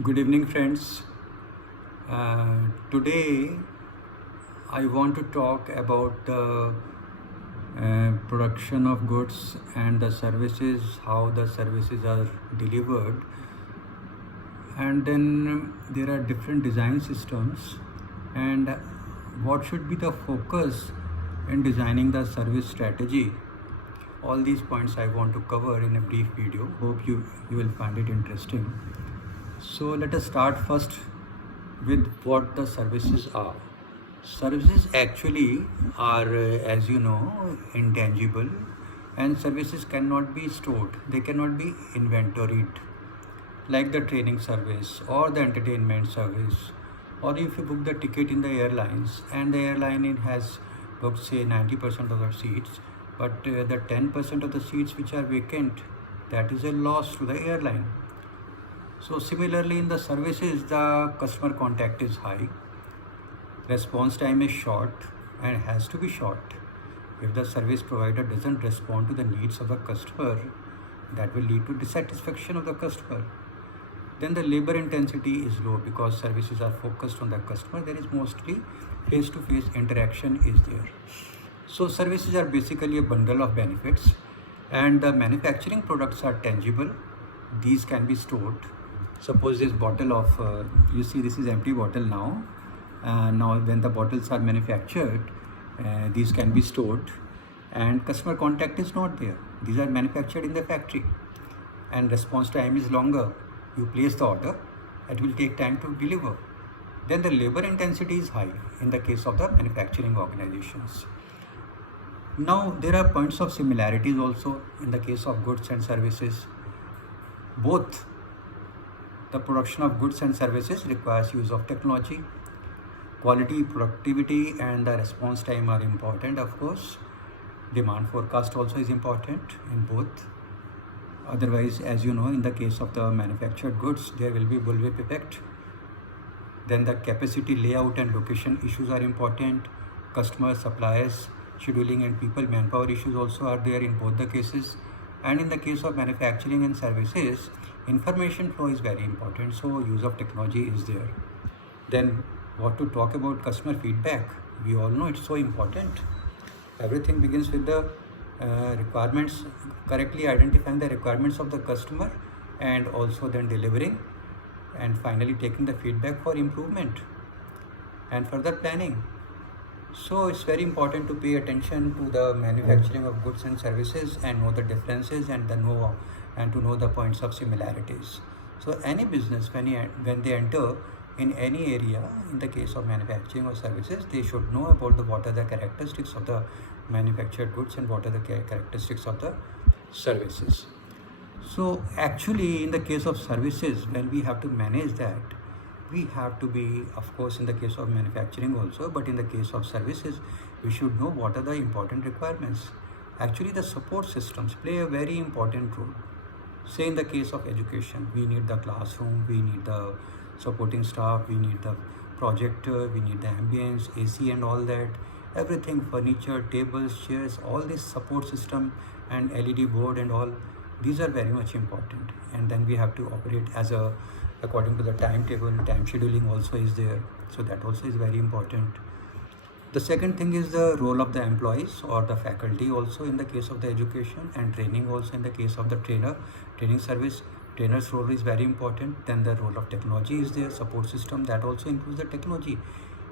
Good evening, friends. Today I want to talk about the production of goods and the services, how the services are delivered, and then there are different design systems, and what should be the focus in designing the service strategy. All these points I want to cover in a brief video. Hope you will find it interesting. So let us start first with what the services are. Services actually are, as you know, intangible, and services cannot be stored, they cannot be inventoried, like the training service or the entertainment service. Or if you book the ticket in the airlines and the airline has booked, say, 90% of the seats, but the 10% of the seats which are vacant, that is a loss to the airline. So similarly, in the services, the customer contact is high, response time is short and has to be short. If the service provider doesn't respond to the needs of the customer, that will lead to dissatisfaction of the customer. Then the labor intensity is low because services are focused on the customer. There is mostly face-to-face interaction is there. So services are basically a bundle of benefits, and the manufacturing products are tangible. These can be stored. Suppose this bottle of, you see this is empty bottle now. Now when the bottles are manufactured, these can be stored, and customer contact is not there. These are manufactured in the factory, and response time is longer. You place the order, it will take time to deliver. Then the labor intensity is high in the case of the manufacturing organizations. Now there are points of similarities also in the case of goods and services. Both the production of goods and services requires use of technology. Quality, productivity, and the response time are important, of course. Demand forecast also is important in both. Otherwise, as you know, in the case of the manufactured goods, there will be bullwhip effect. Then the capacity, layout, and location issues are important. Customer, suppliers, scheduling, and people manpower issues also are there in both the cases. And in the case of manufacturing and services, information flow is very important, so use of technology is there. Then what to talk about customer feedback? We all know it's so important. Everything begins with the requirements, correctly identifying the requirements of the customer, and also then delivering, and finally taking the feedback for improvement and further planning. So it's very important to pay attention to the manufacturing of goods and services and know the differences and to know the points of similarities. So any business, when they enter in any area, in the case of manufacturing or services, they should know about what are the characteristics of the manufactured goods and what are the characteristics of the services. So actually, in the case of services, when we have to manage that, we have to be, of course, in the case of manufacturing also, but in the case of services, we should know what are the important requirements. Actually, the support systems play a very important role. Say in the case of education, we need the classroom, we need the supporting staff, we need the projector, we need the ambience, AC and all that. Everything, furniture, tables, chairs, all this support system and LED board and all, these are very much important. And then we have to operate according to the timetable. Time scheduling also is there, so that also is very important. The second thing is the role of the employees or the faculty also in the case of the education, and training also in the case of the training service. Trainer's role is very important. Then the role of technology is there, support system, that also includes the technology.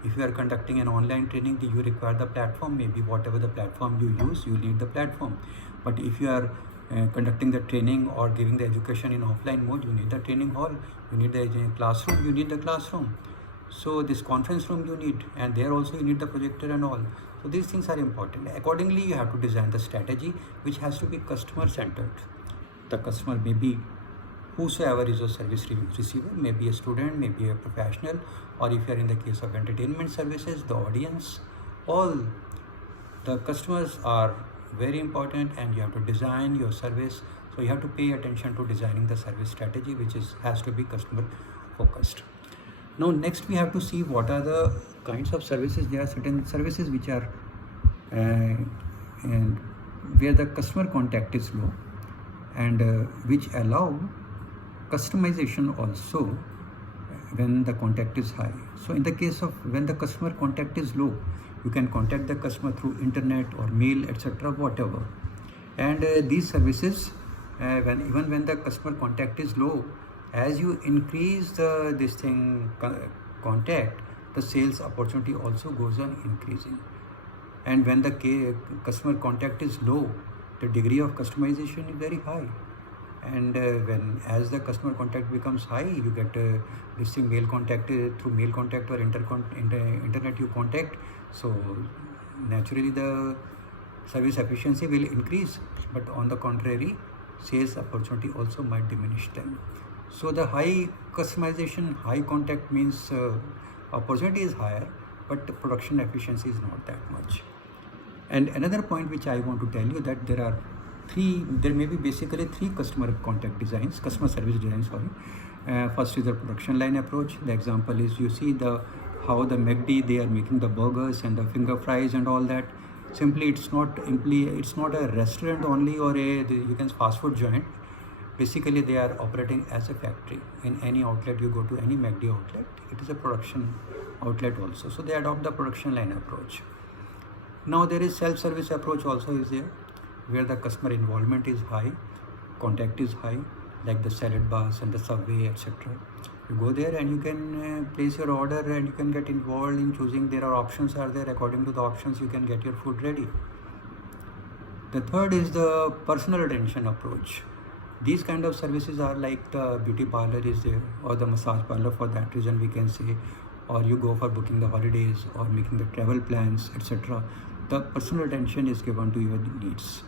If you are conducting an online training, you require the platform. Maybe whatever the platform you use, you need the platform. But if you are conducting the training or giving the education in offline mode, you need the training hall, you need the classroom, you need the classroom. So this conference room you need, and there also you need the projector and all. So these things are important. Accordingly, you have to design the strategy which has to be customer centered. The customer may be whosoever is a service receiver, maybe a student, maybe a professional, or if you are in the case of entertainment services, the audience. All the customers are very important, and you have to design your service. So you have to pay attention to designing the service strategy, which has to be customer focused. Now next we have to see what are the kinds of services. There are certain services which are and where the customer contact is low, and which allow customization also, when the contact is high. So in the case of when the customer contact is low, you can contact the customer through internet or mail, etc., whatever. And these services, even when the customer contact is low, as you increase contact, the sales opportunity also goes on increasing. And when the customer contact is low, the degree of customization is very high. And as the customer contact becomes high, you get this thing mail contact through mail contact or internet you contact. So naturally the service efficiency will increase, but on the contrary, sales opportunity also might diminish then. So the high customization, high contact means opportunity is higher, but the production efficiency is not that much. And another point which I want to tell you, that there may be basically three customer service designs. First is the production line approach. The example is, you see how the McD, they are making the burgers and the finger fries and all that. Simply, it's not a restaurant only or you can fast food joint. Basically, they are operating as a factory. In any outlet, you go to any McD outlet, it is a production outlet also. So they adopt the production line approach. Now there is self-service approach also is there, where the customer involvement is high, contact is high, like the salad bars and the Subway, etc. You go there and you can place your order and you can get involved in choosing. There are options are there. According to the options, you can get your food ready. The third is the personal attention approach. These kind of services are like the beauty parlor is there, or the massage parlor, for that reason we can say, or you go for booking the holidays or making the travel plans, etc. The personal attention is given to your needs.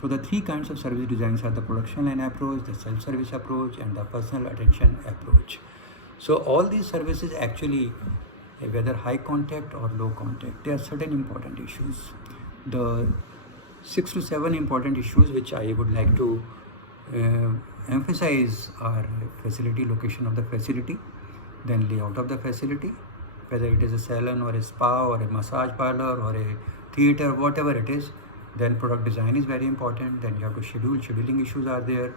So the three kinds of service designs are the production line approach, the self-service approach, and the personal attention approach. So all these services actually, whether high contact or low contact, there are certain important issues. The 6 to 7 important issues which I would like to emphasize are facility, location of the facility, then layout of the facility, whether it is a salon or a spa or a massage parlor or a theater, whatever it is. Then product design is very important. Then you have to scheduling issues are there.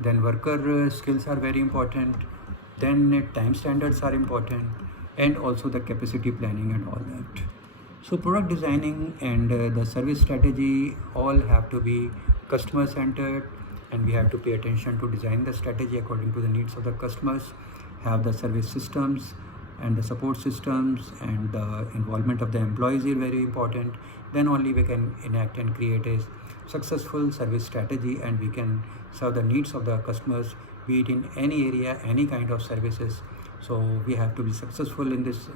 Then worker skills are very important. Then time standards are important, and also the capacity planning and all that. So product designing and the service strategy all have to be customer centered, and we have to pay attention to design the strategy according to the needs of the customers, have the service systems and the support systems, and the involvement of the employees is very important. Then only we can enact and create a successful service strategy, and we can serve the needs of the customers, be it in any area, any kind of services. So we have to be successful in this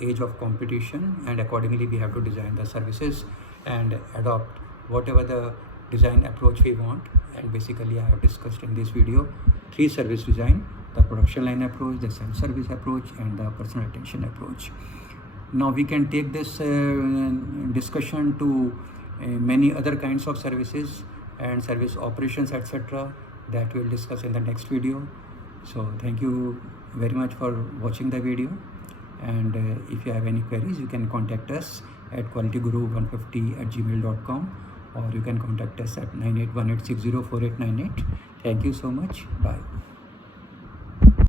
age of competition, and accordingly we have to design the services and adopt whatever the design approach we want. And basically I have discussed in this video 3 service design: the production line approach, the self-service approach, and the personal attention approach. Now we can take this discussion to many other kinds of services and service operations, etc., that we'll discuss in the next video. So thank you very much for watching the video, and if you have any queries, you can contact us at qualityguru150@gmail.com, or you can contact us at 9818604898. Thank you so much. Bye.